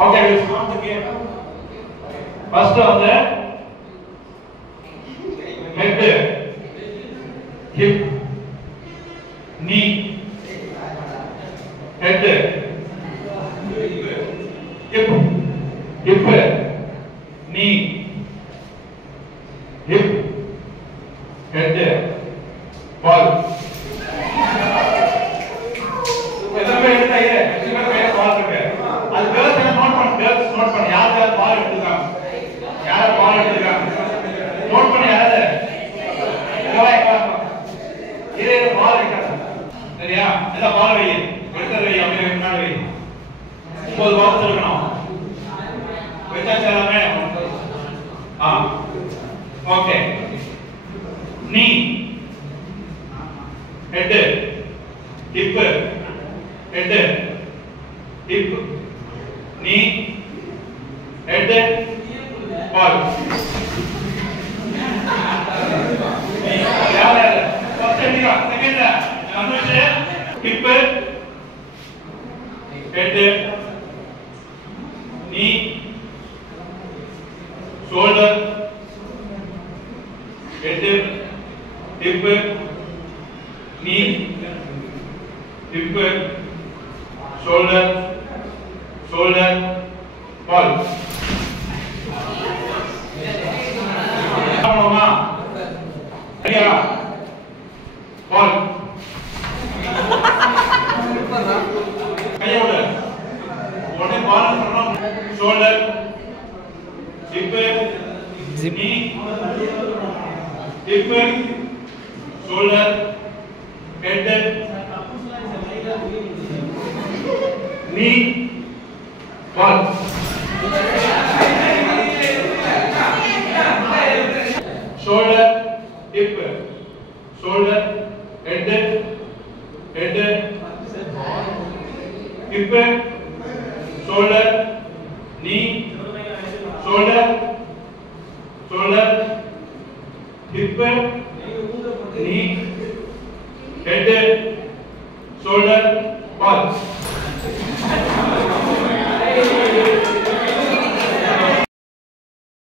Okay, we'll start the game. First on the head, hip, knee, head, hip, knee, hip, head, ball. எதமே எடுத்தா இது extra கையில பால் இருக்கு. அது girls எல்லாம் note பண்ணி யார் பால் எடுத்துறாங்க. யார் பால் எடுத்துறாங்க. நோட் பண்ணி யாரு? இதே பால் எடுக்கறாங்க. சரியா? எல்லாம் பால் வை. எடுத்து வை அப்படியே முன்னாடி வை. 9 பாக்ஸ் இருக்கணும். வெச்சா எல்லாமே. ஓகே. நீ head hip head hip knee head ball यार फर्स्ट एंडिंग सेकंड अनुज hip head knee shoulder head hip knee hip shoulder ball பண்ணுமா சரியா ball கையோட உடனே ball பண்ணனும் shoulder hip knee hip shoulder head knee ball shoulder hip shoulder head hip shoulder knee shoulder hip knee head shoulder